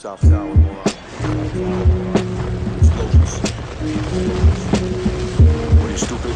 South Tower, more explosions. What are you, stupid?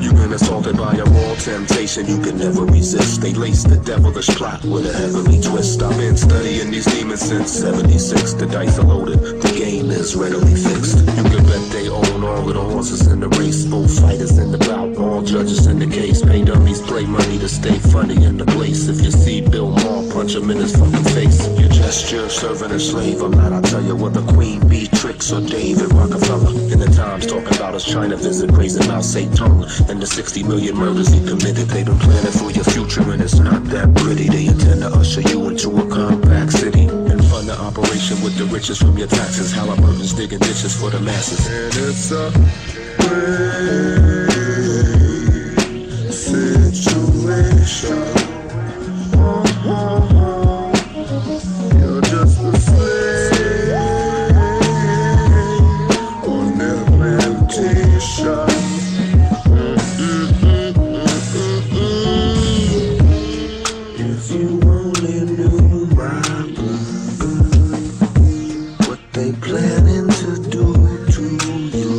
You've been assaulted by a raw temptation you can never resist. They lace the devilish plot with a heavenly twist. I've been studying these demons since 76. The dice are loaded, the game is readily fixed. You can bet they own all of the horses in the race. Both fighters in the bout, all judges in the case. Pay dummies, play money to stay funny in the place. If you see Bill Maher, punch him in his fucking face. Your gesture, serving a slave. I'm not, I'll tell you whether Queen Beatrix or David Rockefeller. In the Times talking about his China visit, praising Mao Zedong and the 60 million murders he committed. They've been planning for your future and it's not that pretty. They intend to usher you into a compact city and fund the operation with the riches from your taxes. Halliburton's digging ditches for the masses. And it's a great situation. You're just a slave on their plantation. If you only knew my blood, what they planning to do to you,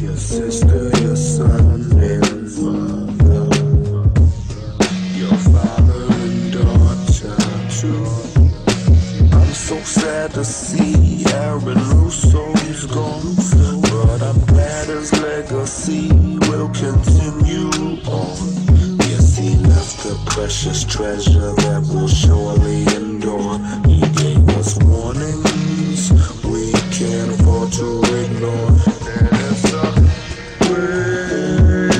your sister, your son and father, your father and daughter too. I'm so sad to see Aaron Russo's gone, but I'm glad his legacy will continue on. Yes, he left a precious treasure that will surely endure. He gave us warnings we can't afford to ignore. And it's a great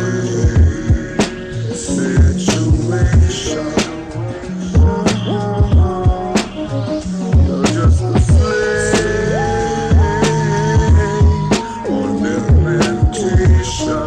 situation. You're just a slave on their plantation.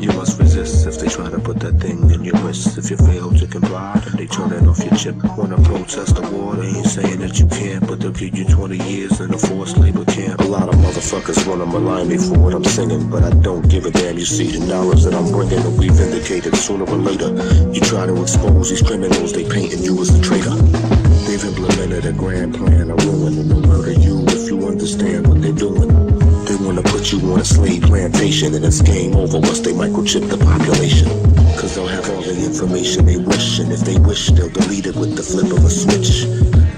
You must resist if they try to put that thing in your wrist. If you fail to comply, then they turn it off your chip. Wanna protest the war, they ain't saying that you can't, but they'll give you 20 years in a forced labor camp. A lot of motherfuckers wanna malign me for what I'm singing, but I don't give a damn. You see, the knowledge that I'm bringing will be vindicated sooner or later. You try to expose these criminals, they painting you as a traitor. They've implemented a grand plan of ruin and they'll murder you if you understand what they're doing. They wanna put you on a slave plantation and it's game over once they microchip the population. Cause they'll have all the information they wish, and if they wish, they'll delete it with the flip of a switch.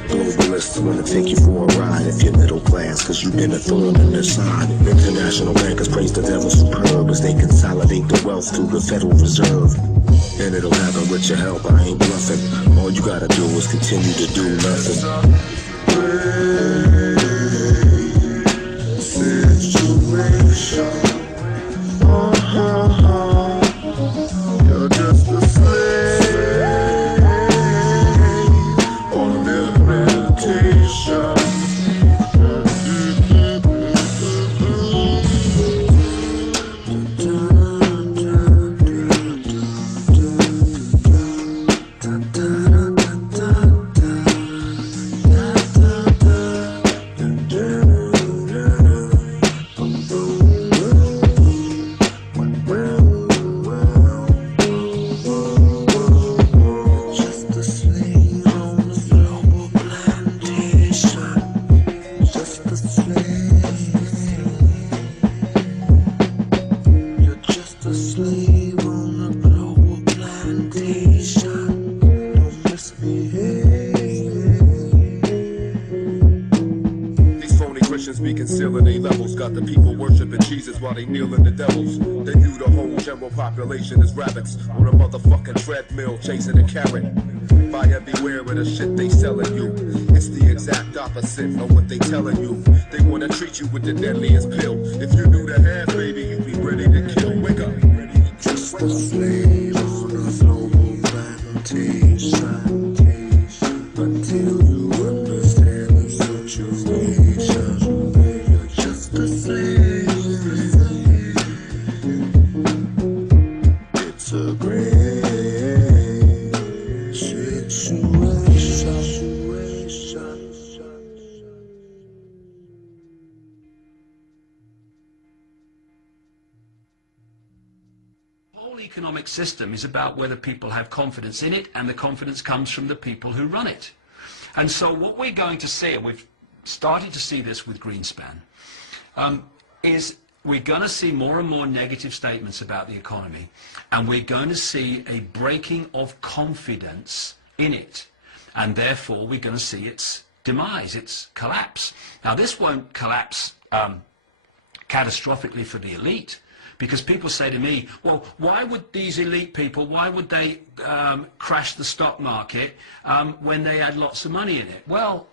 Globalists wanna take you for a ride if you're middle class, cause you've been a thorn in their side. International bankers praise the devil superb as they consolidate the wealth through the Federal Reserve. And it'll have a richer help, I ain't bluffing. All you gotta do is continue to do nothing. Situation. You're just a slave on their plantation. Be concealing A levels, got the people worshiping Jesus while they kneeling the devils. They view the whole general population as rabbits on a motherfucking treadmill chasing a carrot. Buyer beware of the shit they selling you. It's the exact opposite of what they telling you. They wanna treat you with the deadliest pill. If you knew the half, baby, you'd be ready to kill. Wake up. Just a slave on a global plantation. Until you understand the situation. whole economic system is about whether people have confidence in it, and the confidence comes from the people who run it. And so what we're going to see, and we've started to see this with Greenspan, is we're going to see more and more negative statements about the economy, and we're going to see a breaking of confidence in it, and therefore we're going to see its demise, its collapse. Now this won't collapse catastrophically for the elite, because people say to me, well, why would these elite people, why would they crash the stock market when they had lots of money in it? Well,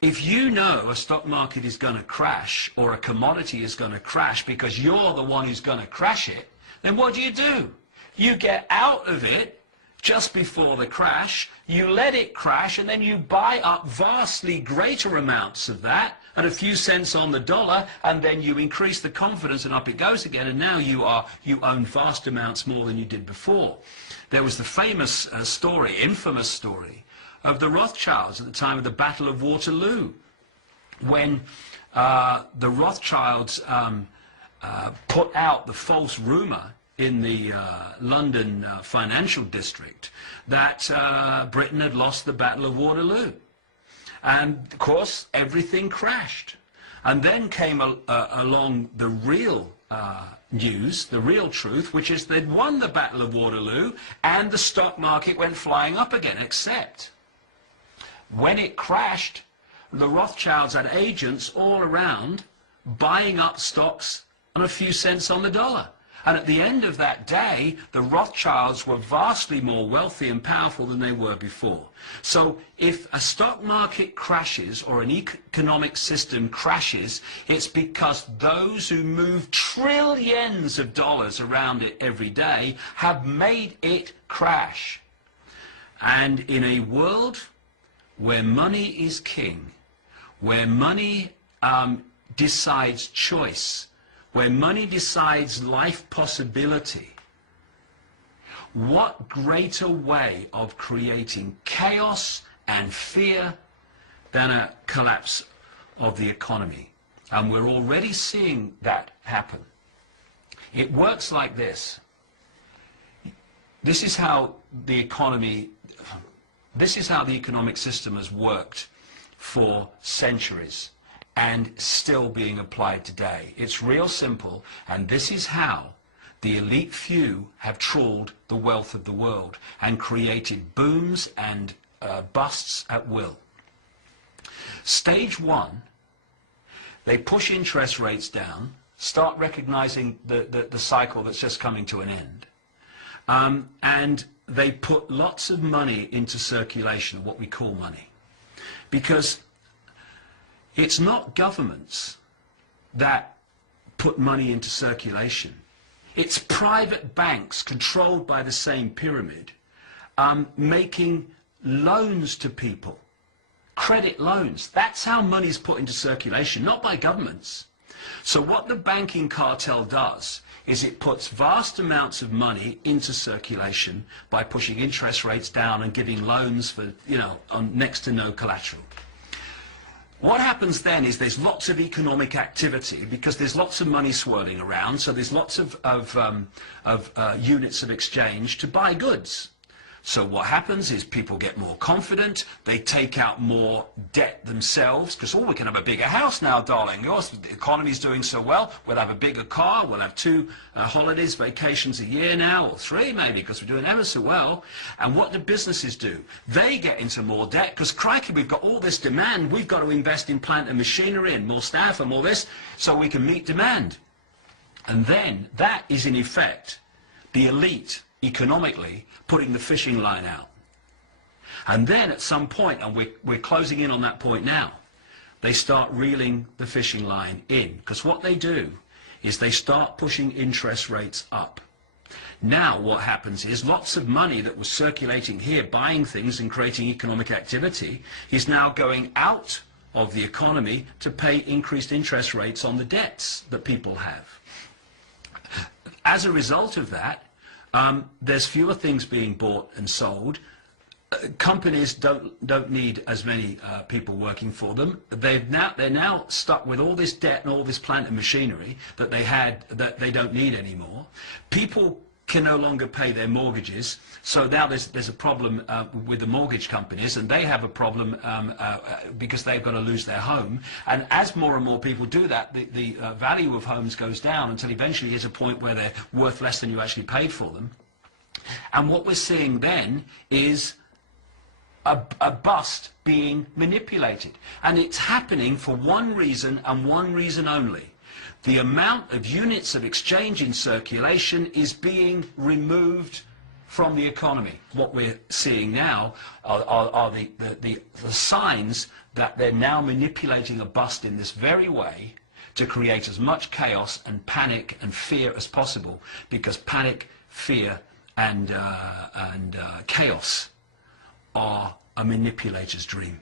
if you know a stock market is going to crash, or a commodity is going to crash because you're the one who's going to crash it, then what do? You get out of it just before the crash, you let it crash, and then you buy up vastly greater amounts of that at a few cents on the dollar, and then you increase the confidence, and up it goes again, and now you own vast amounts more than you did before. There was the famous infamous story, of the Rothschilds at the time of the Battle of Waterloo, when the Rothschilds put out the false rumor in the London financial district that Britain had lost the Battle of Waterloo. And of course everything crashed. And then came along the real news, the real truth, which is they'd won the Battle of Waterloo, and the stock market went flying up again, except when it crashed, the Rothschilds had agents all around buying up stocks on a few cents on the dollar. And at the end of that day, the Rothschilds were vastly more wealthy and powerful than they were before. So if a stock market crashes, or an economic system crashes, it's because those who move trillions of dollars around it every day have made it crash. And in a world where money is king, where money decides choice, where money decides life possibility, what greater way of creating chaos and fear than a collapse of the economy? And we're already seeing that happen. It works like this. This is how the economic system has worked for centuries, and still being applied today. It's real simple, and this is how the elite few have trawled the wealth of the world and created booms and busts at will. Stage one, they push interest rates down, start recognizing the cycle that's just coming to an end, and they put lots of money into circulation, what we call money, because it's not governments that put money into circulation. It's private banks controlled by the same pyramid, making loans to people, credit loans. That's how money's put into circulation, not by governments. So what the banking cartel does is it puts vast amounts of money into circulation by pushing interest rates down and giving loans for, on next to no collateral. What happens then is there's lots of economic activity because there's lots of money swirling around, so there's lots of units of exchange to buy goods. So what happens is people get more confident, they take out more debt themselves, because, we can have a bigger house now, darling. The economy's doing so well, we'll have a bigger car, we'll have 2 holidays, vacations a year now, or 3 maybe, because we're doing ever so well. And what do businesses do? They get into more debt, because crikey, we've got all this demand, we've got to invest in plant and machinery and more staff and all this, so we can meet demand. And then that is in effect the elite economically putting the fishing line out. And then at some point, and we're closing in on that point now, they start reeling the fishing line in, because what they do is they start pushing interest rates up. Now what happens is lots of money that was circulating here, buying things and creating economic activity, is now going out of the economy to pay increased interest rates on the debts that people have. As a result of that, there's fewer things being bought and sold. Companies don't need as many people working for them. They're now stuck with all this debt and all this plant and machinery that they had that they don't need anymore. People can no longer pay their mortgages. So now there's a problem with the mortgage companies, and they have a problem because they've got to lose their home. And as more and more people do that, the value of homes goes down until eventually there's a point where they're worth less than you actually paid for them. And what we're seeing then is a bust being manipulated. And it's happening for one reason and one reason only. The amount of units of exchange in circulation is being removed from the economy. What we're seeing now are the signs that they're now manipulating a bust in this very way to create as much chaos and panic and fear as possible, because panic, fear and chaos are a manipulator's dream.